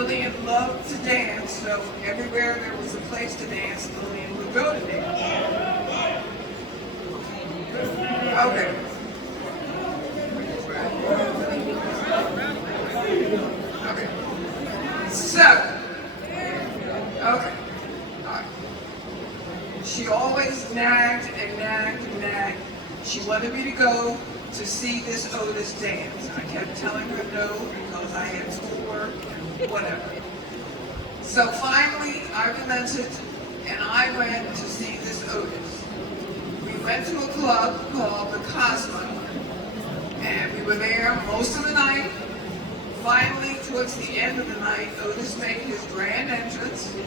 Lillian loved to dance, so everywhere there was a place to dance, Lillian would go to dance. Okay. Okay. So, okay. All right. She always nagged and nagged and nagged. She wanted me to go to see this Otis dance. I kept telling her no because I had schoolwork and whatever. So finally, I relented and I went to see this Otis. We went to a club called the Cosmo, and we were there most of the night. Finally, towards the end of the night, Otis made his grand entrance. He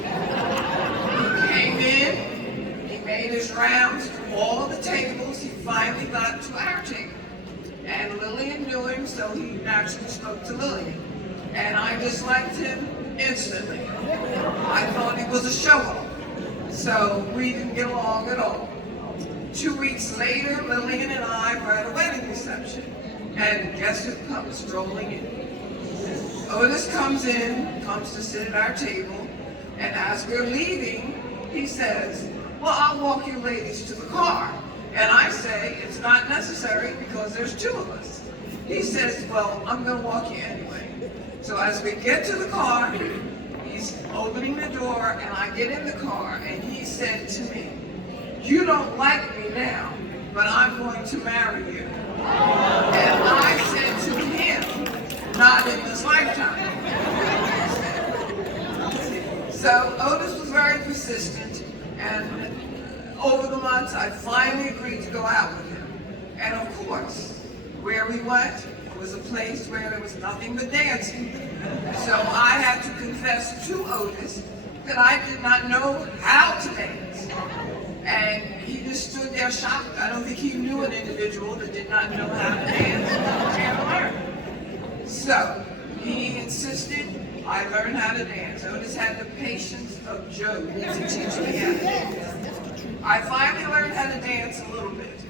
came in, he made his rounds to all the tables. He finally got to our table. And Lillian knew him, so he naturally spoke to Lillian. And I disliked him instantly. I thought he was a show-off. So we didn't get along at all. 2 weeks later, Lillian and I were at a wedding reception. And guess who comes strolling in? Otis comes in, comes to sit at our table, and as we're leaving, he says, well, I'll walk you ladies to the car. And I say, it's not necessary because there's two of us. He says, well, I'm going to walk you anyway. So as we get to the car, he's opening the door, and I get in the car, and he said to me, you don't like me now, but I'm going to marry you. And I said to him, not in this lifetime. So Otis was very persistent, and over the months I finally agreed to go out with him. And of course, where we went was a place where there was nothing but dancing. So I had to confess to Otis that I did not know how to dance. And he just stood there shocked. I don't think he knew an individual that did not know how to dance and learn. So he insisted I learn how to dance. Otis had the patience of Job to teach me how to dance. I finally learned how to dance a little bit.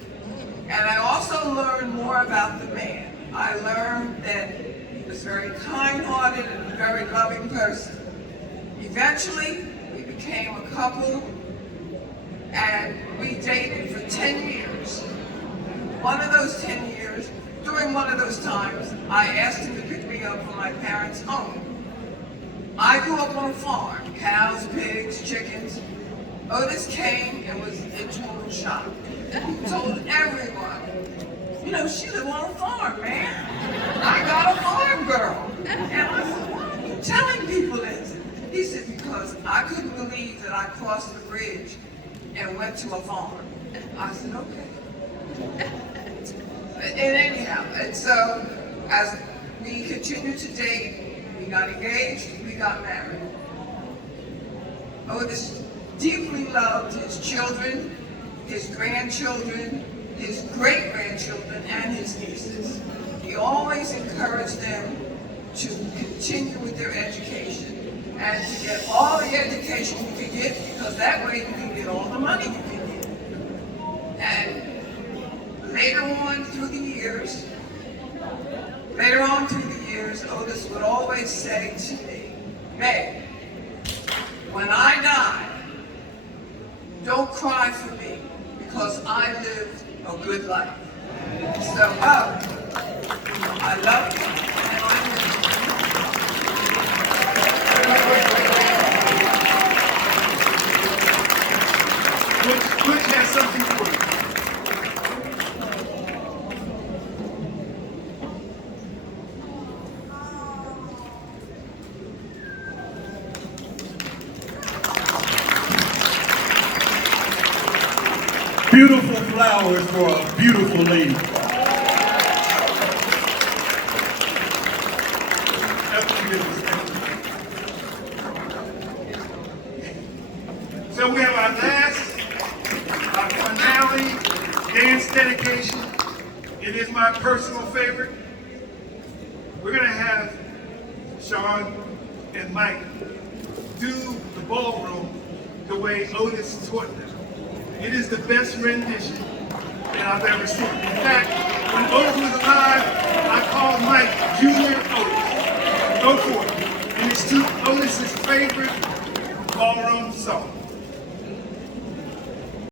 And I also learned more about the man. I learned that he was very kind-hearted and a very loving person. Eventually, we became a couple, and we dated for 10 years. One of those 10 years, during one of those times, I asked him to pick me up from my parents' home. I grew up on a farm, cows, pigs, chickens. Otis came and was in total shock. He told everyone, you know, she lived on a farm, man. I got a farm girl. And I said, why are you telling people this? He said, because I couldn't believe that I crossed the bridge and went to a farm. I said, okay. And anyhow, and so as we continued to date, we got engaged, we got married. Otis deeply loved his children, his grandchildren, his great-grandchildren, and his nieces. He always encouraged them to continue with their education and to get all the education you can get, because that way you can get all the money you can get. And later on through the years, Otis would always say to me, babe, when I die, don't cry for me, because I lived a good life. So, I love you, and I miss you. Butch has something for you. Beautiful flowers for a beautiful lady. So we have our finale dance dedication. It is my personal favorite. We're going to have Sean and Mike do the ballroom the way Otis taught them. It is the best rendition that I've ever seen. In fact, when Otis was alive, I called